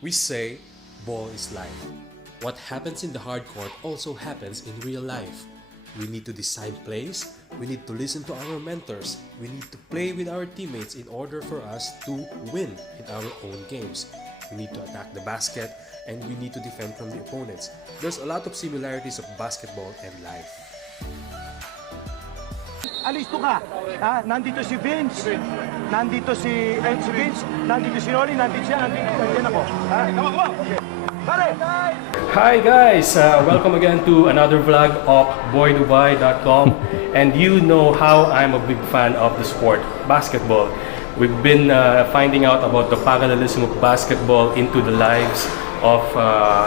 We say, ball is life. What happens in the hard court also happens in real life. We need to decide plays, we need to listen to our mentors, we need to play with our teammates in order for us to win in our own games. We need to attack the basket and we need to defend from the opponents. There's a lot of similarities of basketball and life. Alisto ka. Ha? Nandito si Vince. Nandito si Vince. Nandito si Rolly. Nandito siya. Nandito ako. Ha? Come on. Pare! Hi guys! Welcome again to another vlog of boydubai.com. And you know how I'm a big fan of the sport, basketball. We've been finding out about the parallelism of basketball into the lives of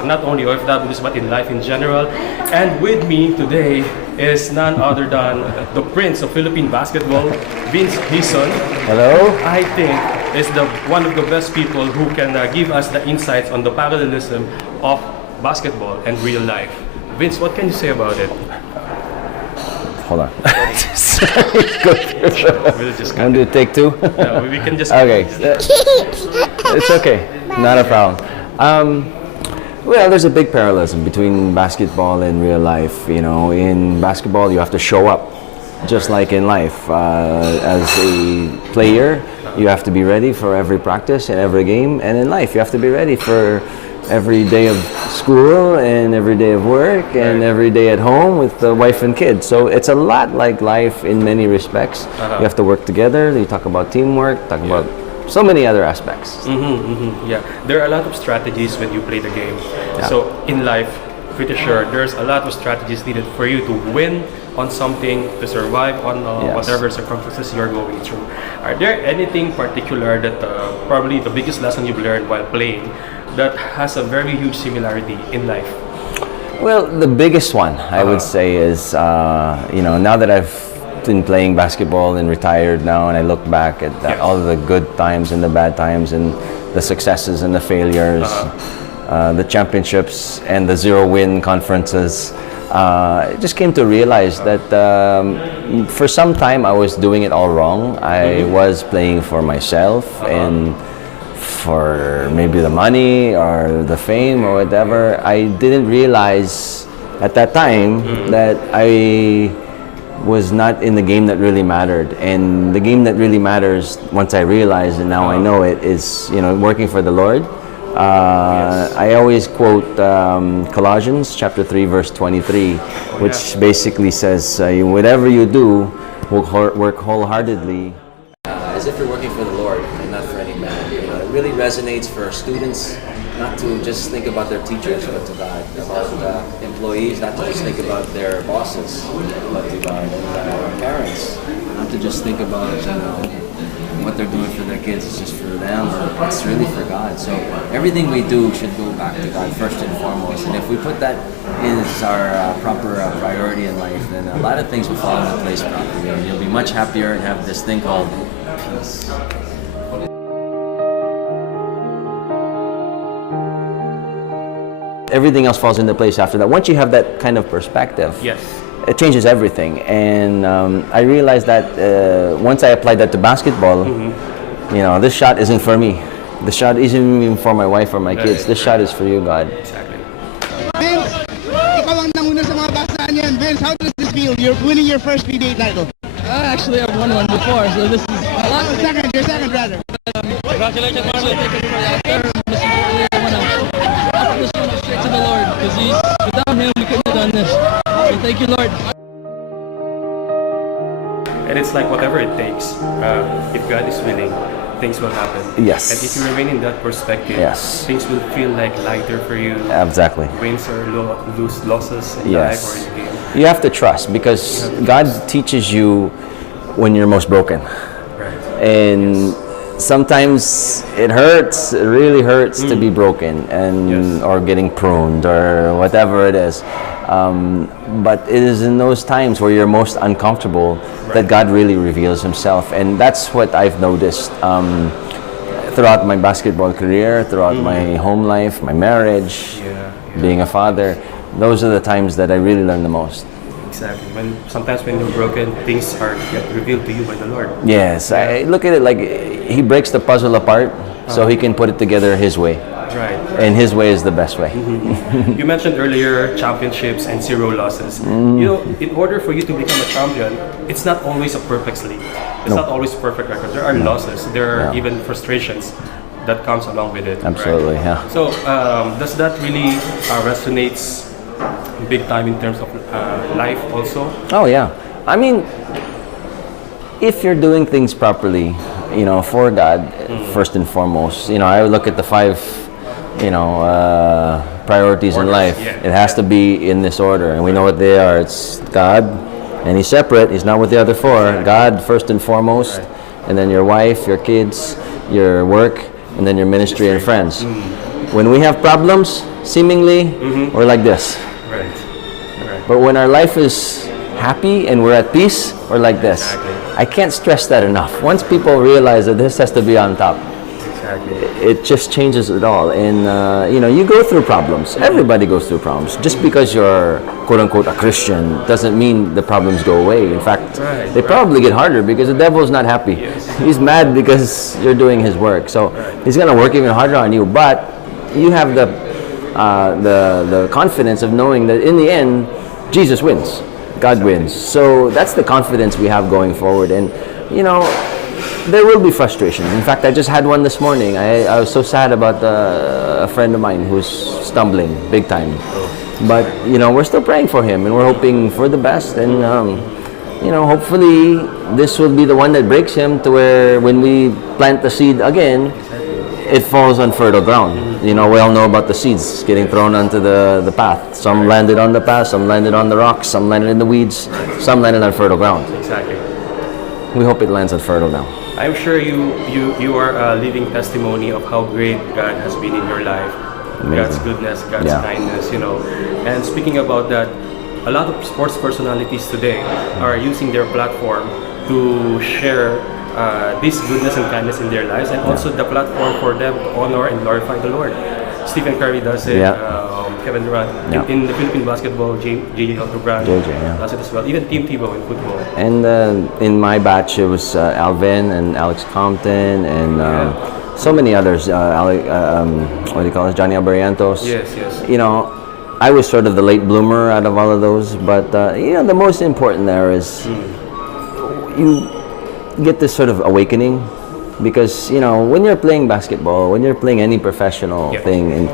not only OFWs but in life in general. And with me today is none other than the Prince of Philippine basketball, Prince Hizon. Hello. I think is one of the best people who can give us the insights on the parallelism of basketball and real life. Vince, what can you say about it? Hold on. We'll just Want to take two? No, we can just. Okay. It's okay. Not a problem. Well, there's a big parallelism between basketball and real life. You know, in basketball, you have to show up, just like in life. As a player, you have to be ready for every practice and every game. And in life, you have to be ready for every day of school and every day of work and every day at home with the wife and kids. So it's a lot like life in many respects. You have to work together. You talk about teamwork, talk about so many other aspects. Yeah, there are a lot of strategies when you play the game. Yeah. So in life, pretty sure there's a lot of strategies needed for you to win on something, to survive on whatever circumstances you're going through. Are there anything particular that probably the biggest lesson you've learned while playing that has a very huge similarity in life? Well, the biggest one I would say is, now that I've been playing basketball and retired now, and I look back at all the good times and the bad times and the successes and the failures, the championships and the zero-win conferences, I just came to realize that for some time I was doing it all wrong. I was playing for myself and for maybe the money or the fame or whatever. I didn't realize at that time that I was not in the game that really mattered. And the game that really matters, once I realized and now I know it, is working for the Lord. I always quote Colossians chapter 3 verse 23, which basically says, whatever you do, work wholeheartedly as if you're working for the Lord and not for any man. It really resonates for students not to just think about their teachers, but to God, about employees, not to just think about their bosses, but to God, our parents, not to just think about what they're doing for their kids is just for them, or it's really for God. So everything we do should go back to God first and foremost. And if we put that as our proper priority in life, then a lot of things will fall into place properly, and you'll be much happier and have this thing called peace. Everything else falls into place after that. Once you have that kind of perspective, it changes everything. And I realized that once I applied that to basketball, this shot isn't for me. The shot isn't even for my wife or my kids. This shot is for you, God. Exactly. Vince, ikaw ang nanguna sa mga basaan yan. Vince, how does this feel? You're winning your first PDA title. Actually, I've won one before, so this is Your second brother. congratulations, Marlon. Thank you for the after. I want to this one straight to the Lord, because without Him, we couldn't have done this. So thank you, Lord. And it's like whatever it takes. If God is willing, things will happen. Yes. And if you remain in that perspective, things will feel like lighter for you. Exactly. Wins or losses in life or in the game. You have to trust, because God teaches you when you're most broken. Right. And sometimes it hurts, it really hurts to be broken and or getting pruned or whatever it is. But it is in those times where you're most uncomfortable that God really reveals Himself. And that's what I've noticed throughout my basketball career, throughout my home life, my marriage, being a father. Those are the times that I really learn the most. Exactly. Sometimes when you're broken, things are get revealed to you by the Lord. Yes, I look at it like He breaks the puzzle apart so He can put it together His way. Right. and His way is the best way. You mentioned earlier championships and 0 losses. You know, in order for you to become a champion, it's not always a perfect league. It's not always perfect record. There are losses. There are even frustrations that comes along with it. Absolutely, right? yeah. So does that really resonates big time in terms of life also? Oh yeah. I mean, if you're doing things properly, you know, for God, first and foremost, you know, I would look at the 5, you know, priorities in life. Yeah. It has to be in this order, and we know what they are. It's God, and He's separate. He's not with the other 4. God first and foremost, and then your wife, your kids, your work, and then your ministry and friends. When we have problems, seemingly, we're like this. Right. Right. But when our life is happy and we're at peace, we're like this. Exactly. I can't stress that enough. Once people realize that this has to be on top, Exactly. it just changes it all. And you know, you go through problems. Everybody goes through problems. Just because you're quote unquote a Christian doesn't mean the problems go away. In fact, they probably get harder because the devil's not happy. He's mad because you're doing his work. So he's gonna work even harder on you. But you have the confidence of knowing that in the end, Jesus wins. God wins. So that's the confidence we have going forward. And you know, there will be frustrations. In fact, I just had one this morning. I was so sad about a friend of mine who's stumbling big time. But you know, we're still praying for him, and we're hoping for the best. And you know, hopefully this will be the one that breaks him to where when we plant the seed again, it falls on fertile ground. You know, we all know about the seeds getting thrown onto the path. Some landed on the path, some landed on the rocks, some landed in the weeds, some landed on fertile ground. Exactly. We hope it lands on fertile now. I'm sure you are a living testimony of how great God has been in your life. Amazing. God's goodness, God's kindness, you know. And speaking about that, a lot of sports personalities today are using their platform to share this goodness and kindness in their lives, and also the platform for them to honor and glorify the Lord. Stephen Curry does it, Kevin Durant. In the Philippine basketball, J.J. Ottobrand does it as well. Even Team Tebow in football. And in my batch, it was Alvin and Alex Compton and so many others. What do you call it? Johnny Abarientos. Yes, yes. You know, I was sort of the late bloomer out of all of those, but you know, the most important there is you get this sort of awakening, because you know, when you're playing basketball, when you're playing any professional thing,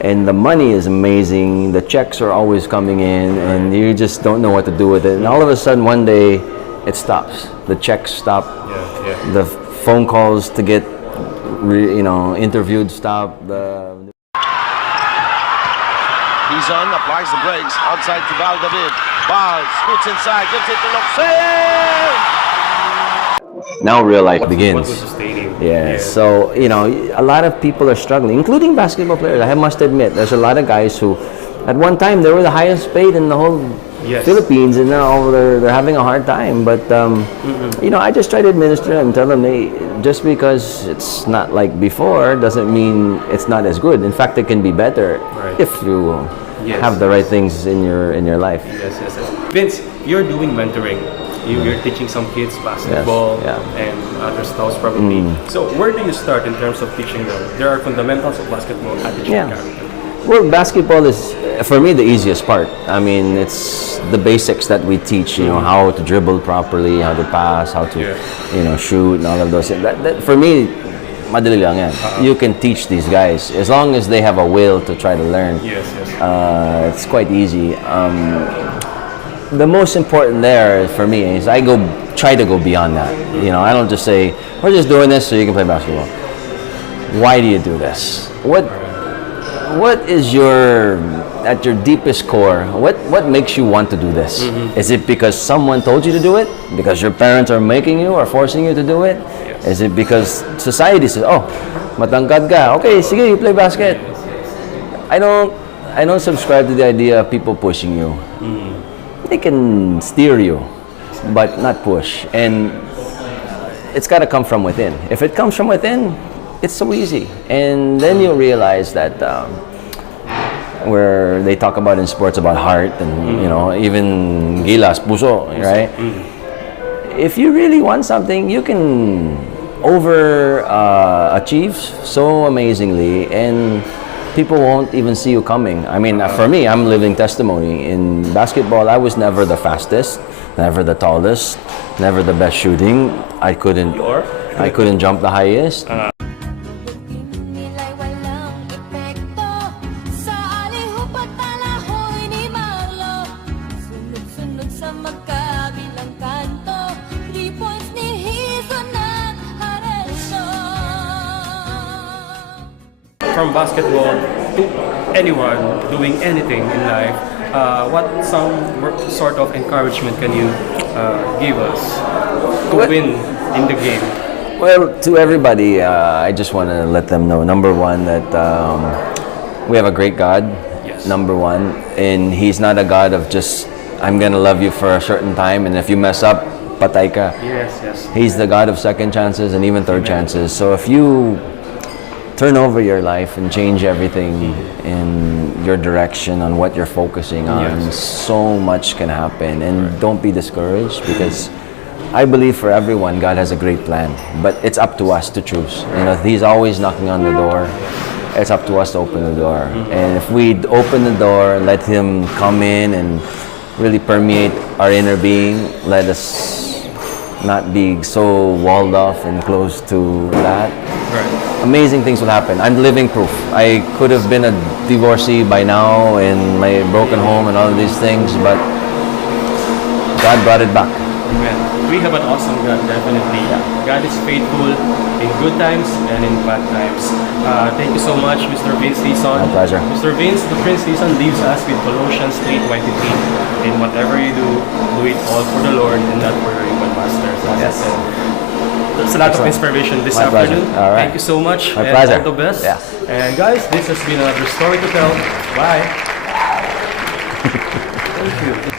and the money is amazing, the checks are always coming in, and you just don't know what to do with it, and all of a sudden one day it stops. The checks stop. The phone calls to get you know, interviewed stop. Hizon applies the brakes outside to Val David. Val scoots inside, gives it to look. Save! Now real life begins. Yeah. So you know, a lot of people are struggling, including basketball players. I must admit, there's a lot of guys who, at one time, they were the highest paid in the whole Philippines, and now they're having a hard time. But you know, I just try to administer and tell them, hey, just because it's not like before doesn't mean it's not as good. In fact, it can be better if you have the right things in your life. Yes. Vince, you're doing mentoring. You're teaching some kids basketball and other styles probably. So where do you start in terms of teaching them? There are fundamentals of basketball, attitude, character. Well, basketball is, for me, the easiest part. I mean, it's the basics that we teach, you know, how to dribble properly, how to pass, how to, you know, shoot, and all of those things. That for me, madali lang yan. You can teach these guys. As long as they have a will to try to learn, it's quite easy. The most important there for me is I try to go beyond that. You know, I don't just say, we're just doing this so you can play basketball. Why do you do this? What is at your deepest core, what makes you want to do this? Is it because someone told you to do it? Because your parents are making you or forcing you to do it? Is it because society says, oh, matangkad ka, okay, sige, you play basket? I don't subscribe to the idea of people pushing you. They can steer you, but not push. And it's got to come from within. If it comes from within, it's so easy. And then you realize that where they talk about in sports about heart and you know, even gilas, puso, right? If you really want something, you can achieve so amazingly, and people won't even see you coming. I mean, for me, I'm living testimony. In basketball, I was never the fastest, never the tallest, never the best shooting. I couldn't jump the highest. Nila'y walang epekto sa alihupat talahoy ni Marlo. Sunod-sunod sa magkabilang kanto, 3 points ni Hizon at Haresyo. From basketball to anyone doing anything in life, what sort of encouragement can you give us to win in the game? Well, to everybody, I just want to let them know, number one, that we have a great God, Yes. number one, and He's not a God of just, I'm going to love you for a certain time, and if you mess up, patay ka. Yes. He's the God of second chances and even third chances. So if you turn over your life and change everything in your direction on what you're focusing on, Yes. so much can happen. And don't be discouraged, because I believe for everyone, God has a great plan. But it's up to us to choose. You know, He's always knocking on the door. It's up to us to open the door. And if we open the door, let Him come in and really permeate our inner being, let us not be so walled off and close to that. Right. Amazing things will happen. I'm living proof. I could have been a divorcee by now in my broken home and all of these things, but God brought it back. Amen. We have an awesome God, definitely. God is faithful in good times and in bad times. Thank you so much, Mr. Vince Hizon. My pleasure. Mr. Vince, the Prince Hizon leaves us with Colossians 3:23. In whatever you do it all for the Lord and not for your human masters. As Yes. I said. That's a lot of inspiration this My pleasure. afternoon. All right. Thank you so much. My and pleasure. all the best. Yeah. And guys, this has been another story to tell. Bye. Thank you.